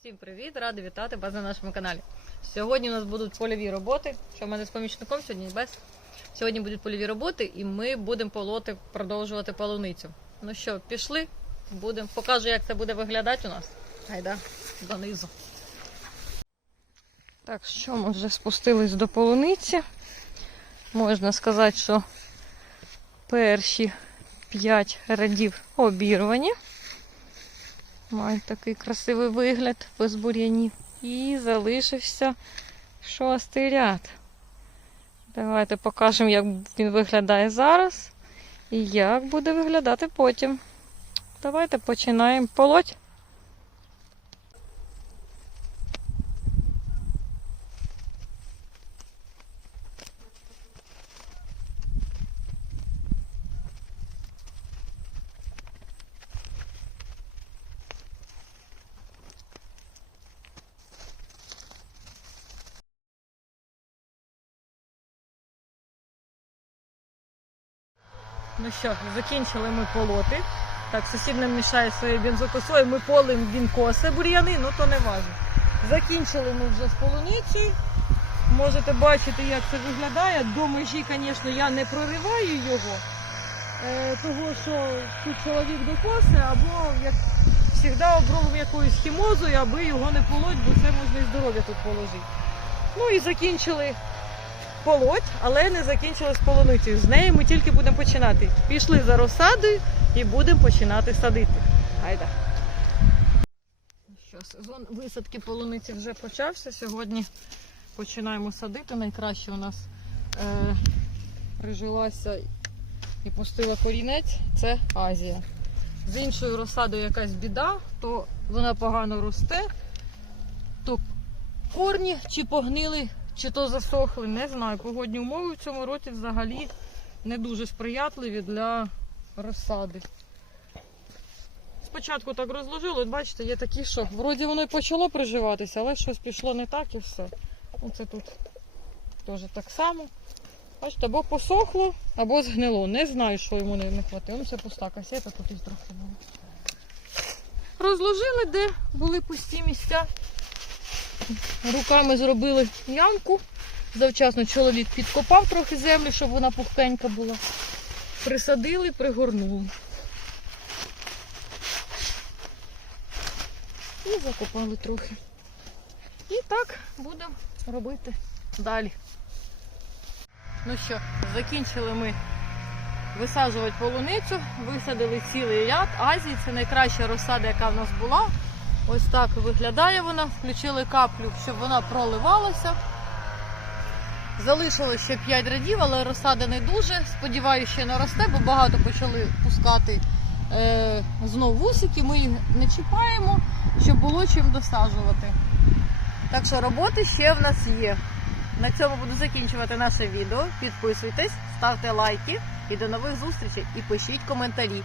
Всім привіт! Радий вітати вас на нашому каналі. Сьогодні у нас будуть польові роботи. Що в мене з помічником сьогодні без. Сьогодні будуть польові роботи, і ми будемо полоти продовжувати полуницю. Ну що, пішли? Будемо. Покажу, як це буде виглядати у нас. Гайда, донизу. Так, що ми вже спустились до полуниці. Можна сказати, що перші п'ять радів обірвані. Мають такий красивий вигляд без бур'янів. І залишився шостий ряд. Давайте покажемо, як він виглядає зараз і як буде виглядати потім. Давайте починаємо полоть. Ну що, закінчили ми полоти. Так, сусід нам мішає своєю бензокосою, ми полим він косе бур'яни, ну то не важно. Закінчили ми вже з полуниці. Можете бачити, як це виглядає. До межі, звісно, я не прориваю його, е, того що тут чоловік докосе, або як завжди обробимо якоюсь хімозою, аби його не полоть, бо це можна і здоров'я тут положити. Ну і закінчили полоть, але не закінчили з полуницею. З неї ми тільки будемо починати. Пішли за розсадою і будемо починати садити. Гайда. Що, сезон висадки полуниці вже почався. Сьогодні починаємо садити. Найкраще у нас е, прижилася і пустила корінець. Це Азія. З іншою розсадою якась біда, то вона погано росте, то корні чи погнили, чи то засохли, не знаю. Погодні умови в цьому році взагалі не дуже сприятливі для розсади. Спочатку так розложили, от бачите, є такі, що вроді воно і почало приживатися, але щось пішло не так і все. Оце тут теж так само. Бачите, або посохло, або згнило. Не знаю, що йому не, хватило. Ну, Це пуста касета, тут і трохи було. Розложили, де були пусті місця. Руками зробили ямку. Завчасно чоловік підкопав трохи землі, щоб вона пухкенька була. Присадили, пригорнули. І закопали трохи. І так будемо робити далі. Ну що, закінчили ми висаджувати полуницю, висадили цілий ряд. Азії це найкраща розсада, яка в нас була. Ось так виглядає вона. Включили каплю, щоб вона проливалася. Залишилось ще 5 рядів, але розсада не дуже. Сподіваюся, ще наросте, бо багато почали пускати е, знов вусики. Ми їх не чіпаємо, щоб було чим досаджувати. Так що роботи ще в нас є. На цьому буду закінчувати наше відео. Підписуйтесь, ставте лайки і до нових зустрічей і пишіть коментарі.